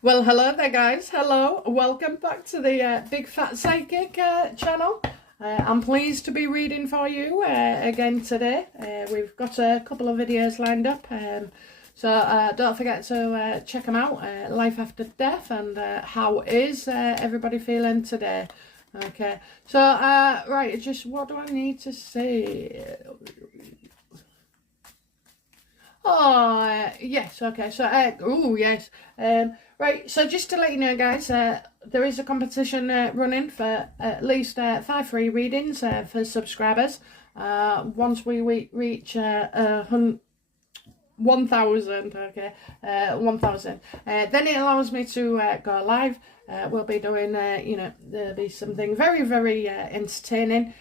Well, hello there, guys. Hello. Welcome back to the Big Fat Psychic channel. I'm pleased to be reading for you again today. We've got a couple of videos lined up. So don't forget to check them out. Life After Death and how is everybody feeling today? Okay. So, right, just what do I need to say? Oh, yes, okay, so, oh, yes, right, so just to let you know, guys, there is a competition running for at least 5 free readings for subscribers. Once we reach 1,000, okay, 1,000, then it allows me to go live. We'll be doing, there'll be something very, very entertaining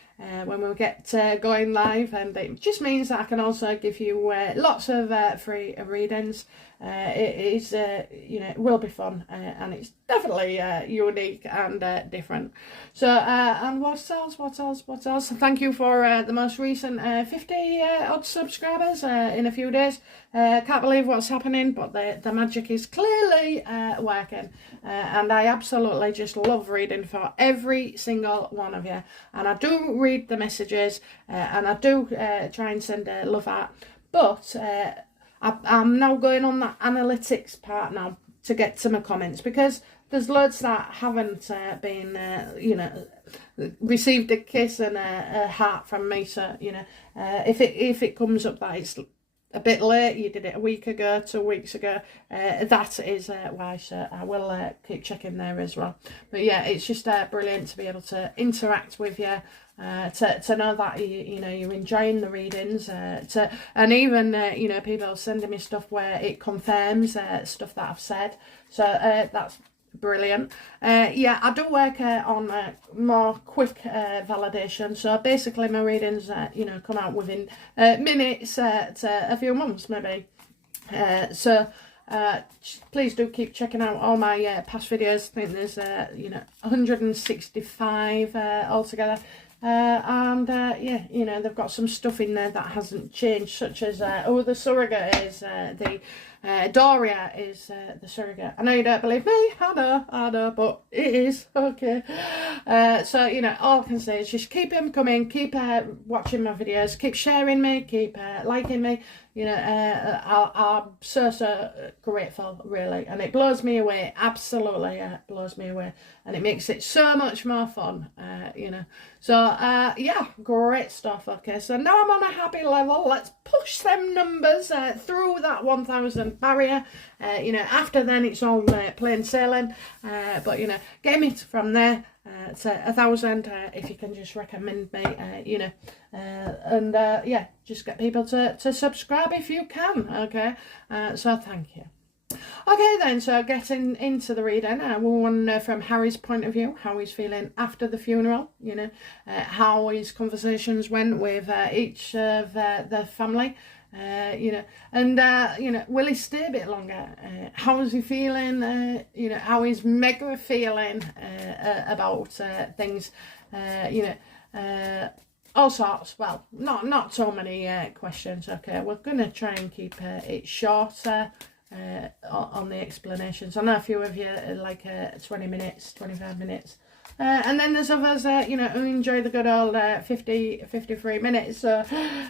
when we get going live, and it just means that I can also give you lots of free readings. It is, it will be fun, and it's definitely unique and different. So, and what else? Thank you for the most recent 50 odd subscribers in a few days. Can't believe what's happening, but the magic is clearly working, and I absolutely just love reading for every single one of you. And I do read the messages, and I do try and send love out, but I'm now going on that analytics part now to get to my comments, because there's loads that haven't been, received a kiss and a heart from me. So, if it comes up that it's a bit late, you did it a week ago, 2 weeks ago, that is why. So I will keep checking there as well. But yeah, it's just brilliant to be able to interact with you, to know that you're enjoying the readings, and even people sending me stuff where it confirms stuff that I've said. So that's brilliant. Yeah, I do work on more quick validation. So basically my readings come out within minutes to a few months maybe. So please do keep checking out all my past videos. I think there's 165 altogether. And they've got some stuff in there that hasn't changed, such as the surrogate is the Doria is the surrogate. I know you don't believe me, I know, but it is, okay. So all I can say is just keep them coming, keep watching my videos, keep sharing me, keep liking me. I'm so grateful, really, and it blows me away, absolutely blows me away, and it makes it so much more fun, So yeah, great stuff. Okay, so now I'm on a happy level. Let's push them numbers through that 1,000 barrier. After then it's all plain sailing, but get me from there to 1,000 if you can just recommend me, and just get people to subscribe if you can. Okay, so thank you. Okay then, so getting into the reading, we want to know from Harry's point of view how he's feeling after the funeral, how his conversations went with each of the family, will he stay a bit longer? How is he feeling? How is Megara feeling about things? All sorts. Well, not so many questions. Okay, we're gonna try and keep it shorter on the explanations. I know a few of you like 20 minutes, 25 minutes. And then there's others, who enjoy the good old 53 minutes. So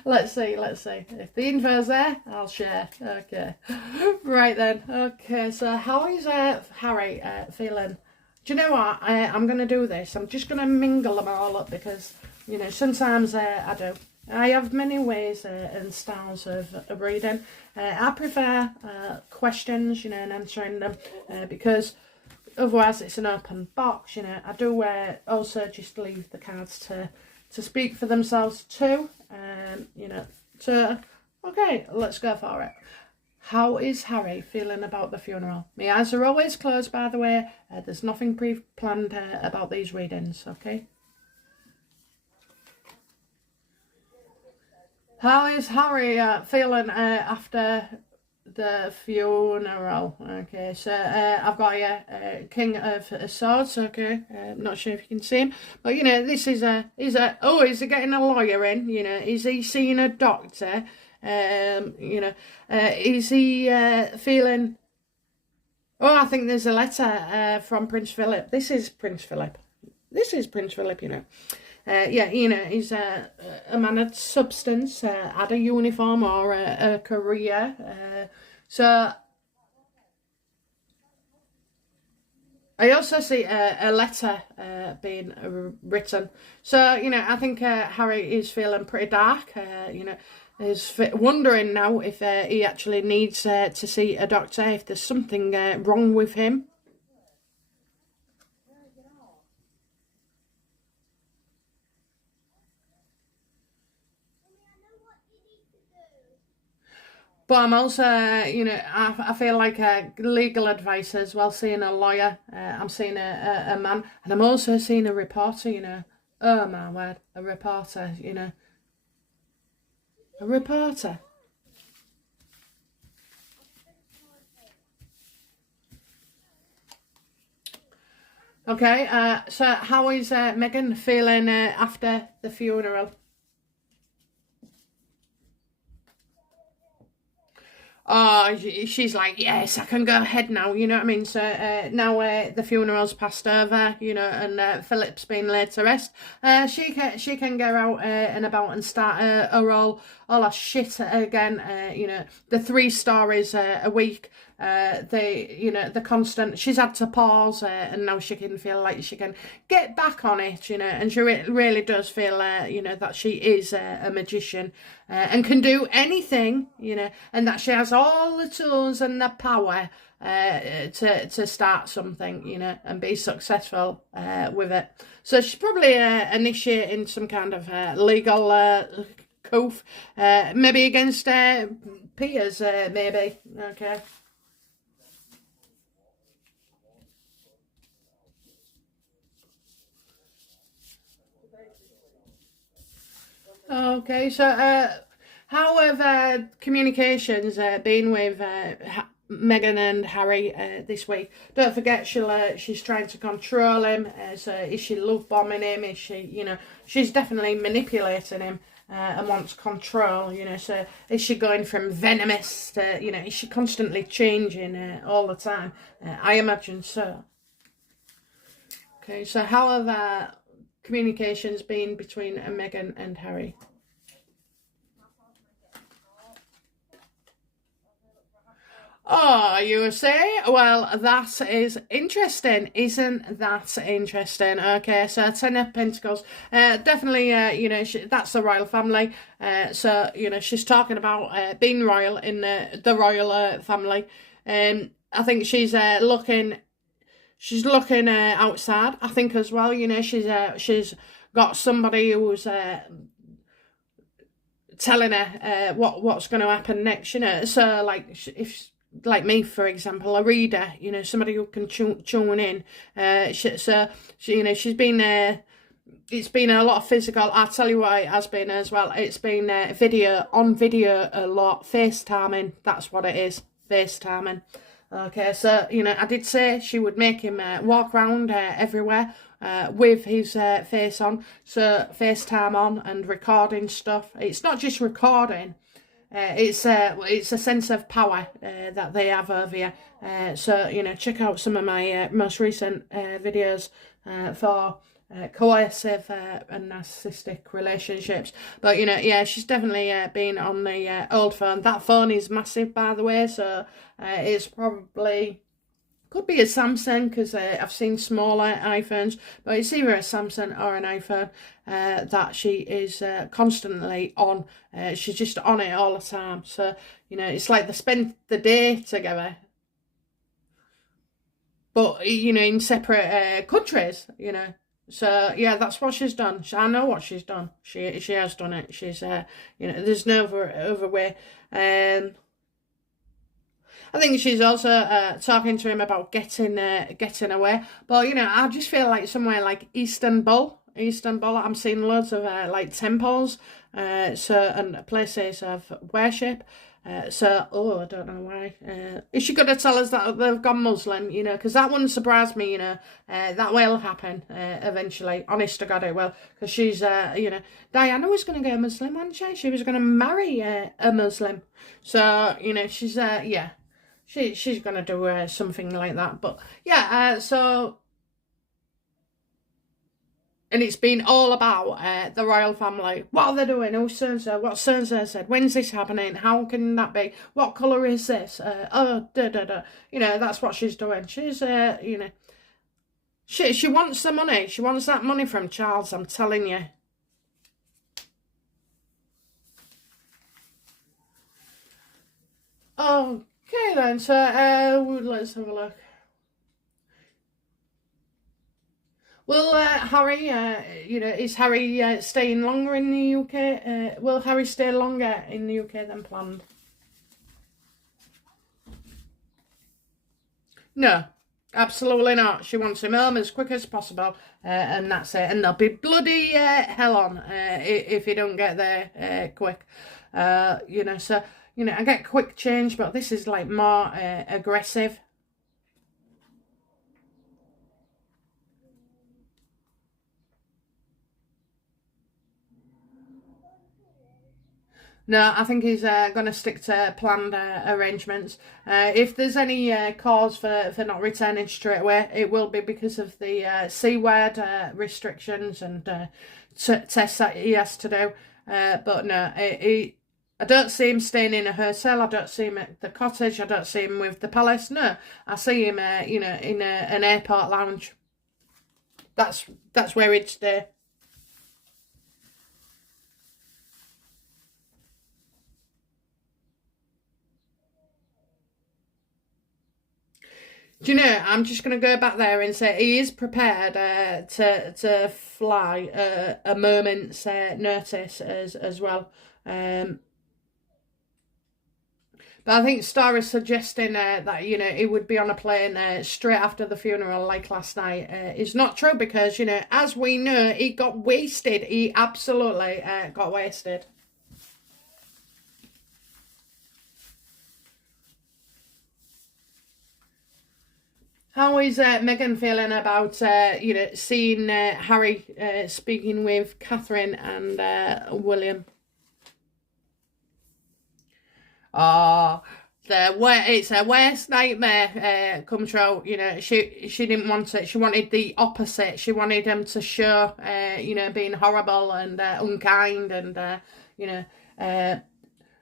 let's see. If the info's there, I'll share. Okay. Right then. Okay, so how is Harry feeling? Do you know what? I'm going to do this. I'm just going to mingle them all up, because, sometimes I do. I have many ways and styles of reading. I prefer questions, and answering them, because otherwise it's an open box. I do also just leave the cards to speak for themselves too. So, okay, let's go for it. How is Harry feeling about the funeral? My eyes are always closed, by the way. There's nothing pre-planned about these readings, okay? How is Harry feeling after the funeral? Okay, so I've got here King of Swords. Okay, I'm not sure if you can see him, but this is is he getting a lawyer in? Is he seeing a doctor? Is he feeling Oh, I think there's a letter from Prince Philip. This is Prince Philip. This is Prince Philip, you know. Yeah, you know, he's a man of substance, had a uniform or a career. So I also see a letter being written. So, you know, I think Harry is feeling pretty dark, you know, is wondering now if he actually needs to see a doctor, if there's something wrong with him. But I'm also, you know, I feel like legal advice as well, seeing a lawyer, I'm seeing a man, and I'm also seeing a reporter, you know. Oh my word, a reporter, you know. A reporter. Okay, so how is Meghan feeling after the funeral? Oh, she's like, yes, I can go ahead now, you know what I mean? So now the funeral's passed over, you know, and Philip's been laid to rest. She can go out and about and start all her shit again. You know, the 3 stories a week. You know, the constant. She's had to pause, and now she can feel like she can get back on it, you know. And she really does feel, you know, that she is a magician and can do anything, you know, and that she has all the tools and the power to start something, you know, and be successful with it. So she's probably initiating some kind of legal coup, maybe against Piers, maybe. Okay. Okay, so how have communications been with Meghan and Harry this week? Don't forget, she's trying to control him. So is she love bombing him? Is she, you know, she's definitely manipulating him and wants control. You know, so is she going from venomous to, you know, is she constantly changing all the time? I imagine so. Okay, so how have communications been between Meghan and Harry? Oh, you say? Well, that is interesting. Isn't that interesting? Okay, so 10 of Pentacles. Definitely, you know, that's the royal family. So, you know, she's talking about being royal in the royal family. I think she's looking outside. I think as well, you know, she's got somebody who's telling her what's going to happen next, you know. So like if like me, for example, a reader, you know, somebody who can tune in. You know, she's been it's been a lot of physical. I'll tell you what it has been as well. It's been video a lot, FaceTiming. That's what it is, FaceTiming. Okay, so, you know, I did say she would make him walk around everywhere with his face on. So FaceTime on and recording stuff. It's not just recording. It's a sense of power that they have over you. So, you know, check out some of my most recent videos for coercive and narcissistic relationships. But, you know, yeah, she's definitely been on the old phone. That phone is massive, by the way, so it's probably... Could be a Samsung, because I've seen smaller iPhones, but it's either a Samsung or an iPhone that she is constantly on. She's just on it all the time. So, you know, it's like they spend the day together, but, you know, in separate countries, you know. So, yeah, that's what she's done. I know what she's done. She has done it. She's, you know, there's no other way. I think she's also talking to him about getting away. But, you know, I just feel like somewhere like Istanbul, I'm seeing loads of like temples, and places of worship. I don't know why. Is she going to tell us that they've gone Muslim, you know? Because that wouldn't surprise me, you know. That will happen eventually. Honest to God, it will. Because she's, you know, Diana was going to go Muslim, wasn't she? She was going to marry a Muslim. So, you know, she's, yeah. she's gonna do something like that. But yeah, so. And it's been all about the royal family. What are they doing? Who's so-and-so? What's so-and-so said? When's this happening? How can that be? What colour is this? Oh, da da da. You know, that's what she's doing. She's, you know, she wants the money. She wants that money from Charles, I'm telling you. Okay then, so let's have a look. Will Harry, you know, is Harry staying longer in the UK? Will Harry stay longer in the UK than planned? No, absolutely not. She wants him home as quick as possible, and that's it. And there'll be bloody hell on if he don't get there quick. You know, so, you know, I get quick change, but this is like more aggressive. No, I think he's going to stick to planned arrangements. If there's any cause for not returning straight away, it will be because of the C word restrictions and tests that he has to do. But no, I don't see him staying in a hotel. I don't see him at the cottage. I don't see him with the palace. No, I see him, you know, in an airport lounge. That's where he'd stay. Do you know, I'm just going to go back there and say he is prepared to fly a moment's notice as well. But I think Star is suggesting that, you know, he would be on a plane straight after the funeral like last night. It's not true because, you know, as we know, he got wasted. He absolutely got wasted. How is Meghan feeling about, you know, seeing Harry speaking with Catherine and William? Oh, it's her worst nightmare come true. You know, she didn't want it. She wanted the opposite. She wanted him to show, you know, being horrible and unkind and, you know,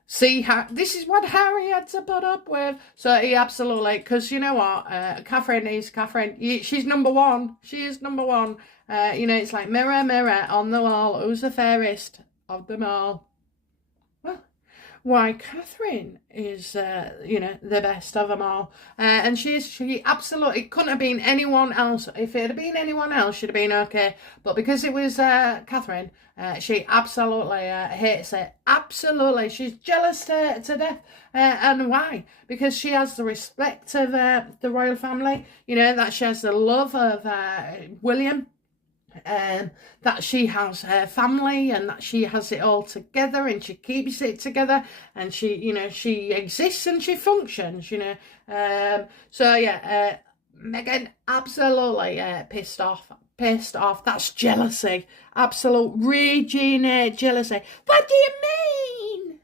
see how this is what Harry had to put up with. So he absolutely, because you know what, Catherine is Catherine. She's number one. She is number one. You know, it's like mirror, mirror on the wall. Who's the fairest of them all? Why, Catherine is, you know, the best of them all. And she absolutely couldn't have been anyone else. If it had been anyone else, she'd have been okay. But because it was Catherine, she absolutely hates it. Absolutely. She's jealous to death. And why? Because she has the respect of the royal family. You know, that she has the love of William. That she has her family and that she has it all together and she keeps it together and she, you know, she exists and she functions, you know. So yeah, Meghan absolutely pissed off. That's jealousy. Absolute raging jealousy. What do you mean?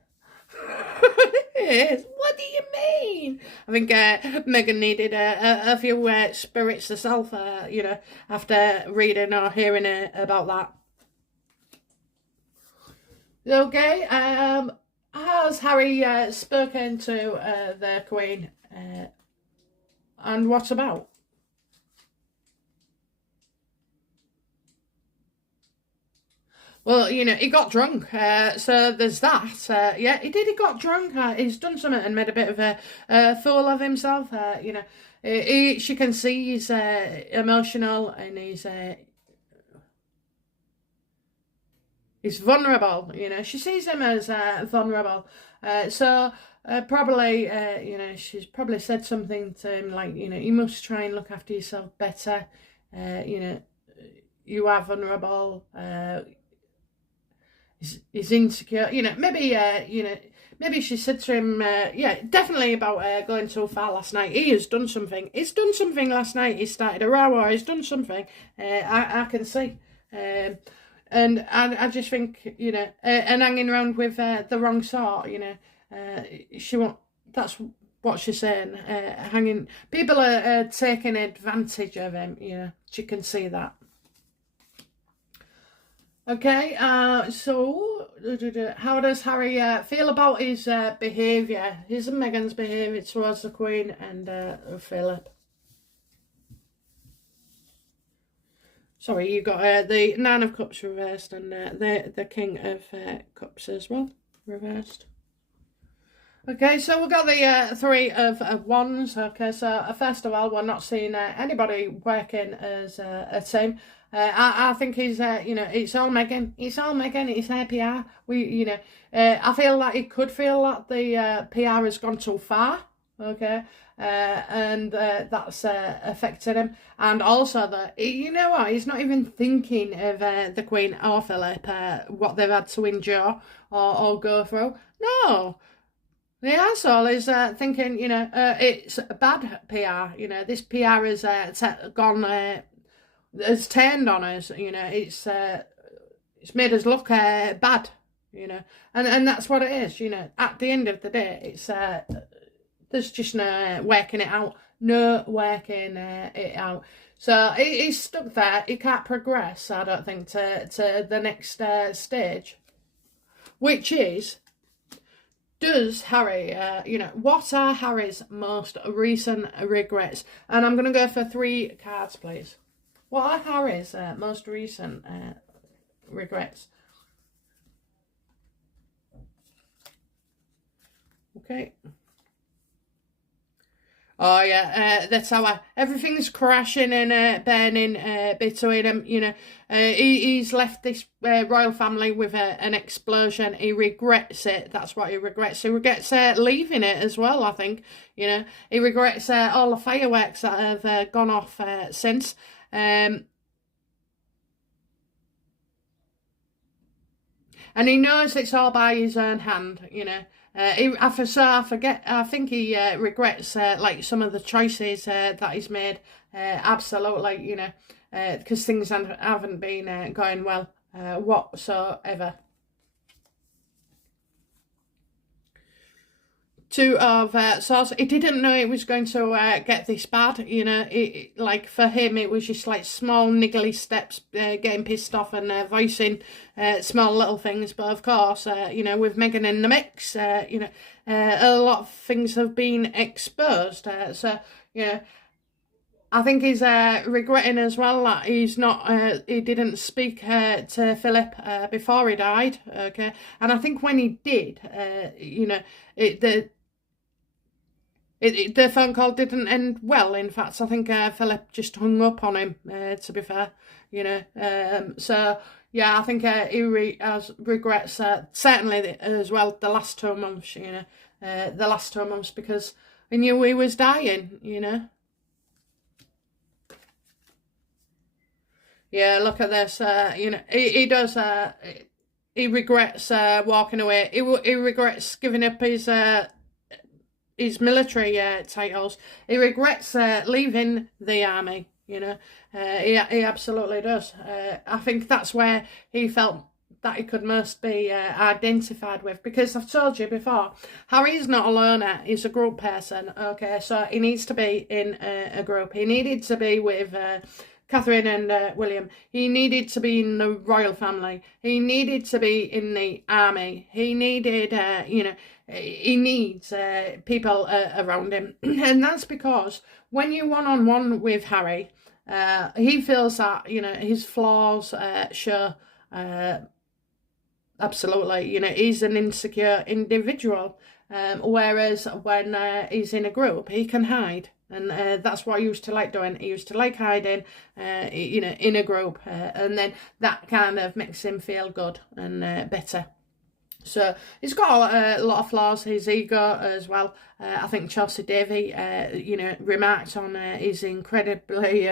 Yes. What do you mean? I think Meghan needed a few spirits herself, you know, after reading or hearing about that. Okay, has Harry spoken to the Queen? And what about? Well, you know, he got drunk, so there's that. Yeah, he did. He got drunk. He's done something and made a bit of a fool of himself. You know, she can see he's emotional and he's vulnerable. You know, she sees him as vulnerable. So probably, you know, she's probably said something to him like, you know, you must try and look after yourself better. You know, you are vulnerable. He's insecure, you know, maybe, you know, maybe she said to him, yeah, definitely about going too far last night. He has done something. He's done something last night. He started a row or he's done something. I can see. And I just think, you know, and hanging around with the wrong sort, you know, she won't, that's what's she saying? Hanging. People are taking advantage of him. Yeah, you can see that. Okay, so how does Harry feel about his behaviour, his and Meghan's behaviour towards the Queen and Philip? Sorry, you got the Nine of Cups reversed and the King of Cups as well reversed. Okay, so we've got the Three of Wands. Okay, so first of all, we're not seeing anybody working as a team. I think he's, it's all Meghan. It's all Meghan. It's her PR. I feel like it could feel like the PR has gone too far. Okay, and that's affected him. And also that, you know what, he's not even thinking of the Queen or Philip, what they've had to endure or go through. No. The asshole is thinking, it's bad PR. This PR has gone, has turned on us. It's made us look bad. And that's what it is. At the end of the day, it's there's just no working it out. No working it out. So he's stuck there. He can't progress, I don't think, to the next stage, which is. Does Harry, what are Harry's most recent regrets? And I'm going to go for 3 cards, please. What are Harry's most recent regrets? Okay. Oh yeah, that's how everything's crashing and burning between him. He's left this royal family with an explosion. He regrets it. That's what he regrets. He regrets leaving it as well. I think he regrets all the fireworks that have gone off since. And he knows it's all by his own hand. I think he regrets like some of the choices that he's made. Absolutely, because things haven't been going well whatsoever. 2 of Swords. He didn't know it was going to get this bad. Like for him, it was just like small niggly steps, getting pissed off and voicing small little things. But of course, with Meghan in the mix, a lot of things have been exposed. I think he's regretting as well that he didn't speak to Philip before he died. Okay, and I think when he did, the phone call didn't end well. In fact, I think Philip just hung up on him, to be fair, so, yeah, I think he has regrets, certainly as well, the last 2 months, because he knew he was dying, Yeah, look at this, he does, he regrets walking away. He regrets giving up his military titles. He regrets leaving the army. He absolutely does. I think that's where he felt that he could most be identified with, because I've told you before, Harry's not a loner. He's a group person. Okay, so he needs to be in a group. He needed to be with Catherine and William. He needed to be in the royal family. He needed to be in the army. He needed, he needs people around him. And that's because when you're one-on-one with Harry, he feels that, his flaws show absolutely, he's an insecure individual. Whereas when he's in a group, he can hide. And that's what he used to like doing. He used to like hiding, in a group. And then that kind of makes him feel good and better. So he's got a lot of flaws, his ego as well. I think Chelsea Davy, remarked on his incredibly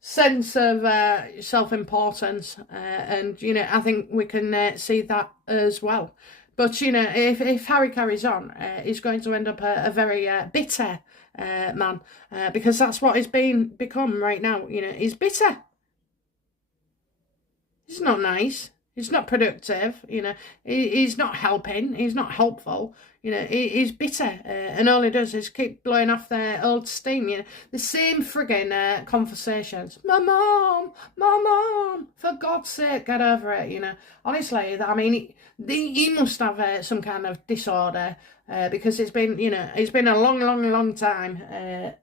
sense of self-importance. And, I think we can see that as well. But, if Harry carries on, he's going to end up a very bitter man, because that's what he's become right now. He's bitter. He's not nice. He's not productive, you know. He's not helping. He's not helpful. You know, he's bitter, and all he does is keep blowing off their old steam. You know, the same frigging conversations. My mom, for God's sake, get over it. You know, honestly, I mean, he must have some kind of disorder because it's been, you know, it's been a long time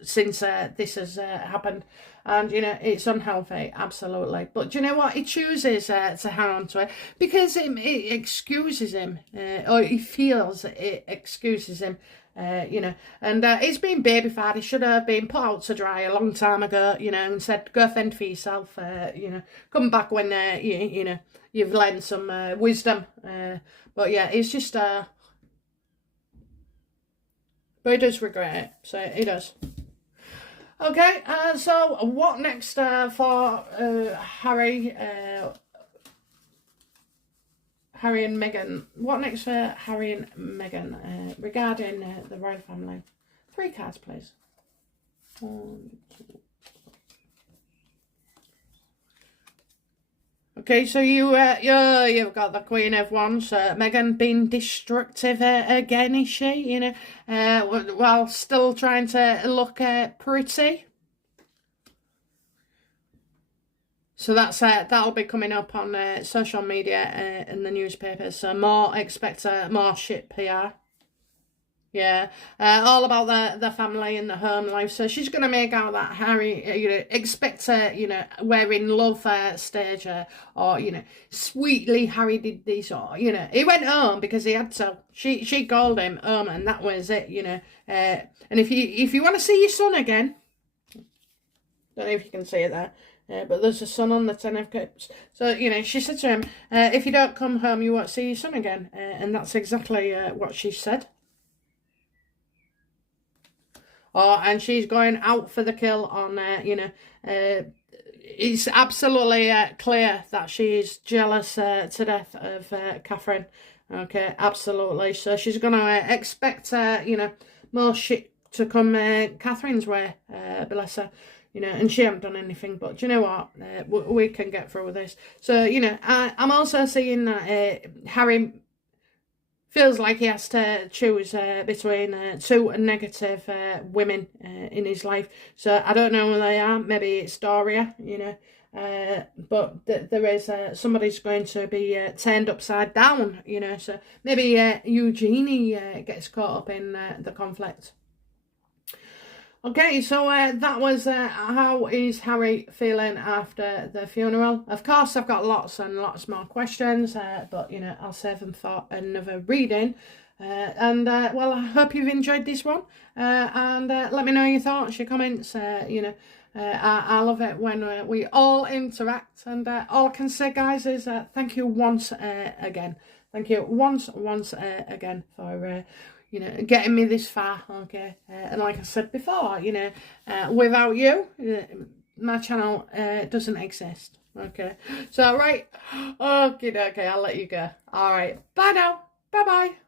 since this has happened, and you know it's unhealthy, absolutely. But do you know what, he chooses to hang on to it because it excuses him, or he feels it excuses him, you know. And he's been babyfied. He should have been put out to dry a long time ago, you know, and said, go fend for yourself, you know, come back when you know you've learned some wisdom. But yeah, it's just but he does regret it, so he does. Okay, so what next for Harry and Meghan? What next for Harry and Meghan regarding the royal family? 3 cards, please. 1, 2. Okay, so you've got the Queen of Wands. Meghan being destructive again, is she? You know, while still trying to look pretty. So that's that'll be coming up on social media and the newspapers. So expect more shit PR. Yeah, all about the family and the home life. So she's going to make out that Harry, you know, expect her, you know, wearing love stage, or, you know, sweetly Harry did this, or, you know, he went home because he had to. She called him home, and that was it, you know. And if you want to see your son again, don't know if you can see it there. But there's a sun on the 10 of Cups. So, you know, she said to him, if you don't come home, you won't see your son again. And that's exactly what she said. Oh, and she's going out for the kill on, you know, it's absolutely clear that she's jealous to death of Catherine. Okay, absolutely. So she's going to expect, you know, more shit to come Catherine's way, bless her. You know, and she hasn't done anything, but do you know what? We can get through with this. So, you know, I'm also seeing that Harry feels like he has to choose between 2 negative women in his life. So I don't know who they are. Maybe it's Doria, you know. But there is somebody's going to be turned upside down, you know. So maybe Eugenie gets caught up in the conflict. Okay, so that was how is Harry feeling after the funeral. Of course, I've got lots and lots more questions, but, you know, I'll save them for another reading. Well, I hope you've enjoyed this one. And let me know your thoughts, your comments. You know, I love it when we all interact. And all I can say, guys, is thank you once again. Thank you once again for... you know, getting me this far, okay? And like I said before, you know, without you, my channel doesn't exist, okay? So, right, okay, I'll let you go. All right, bye now. Bye-bye.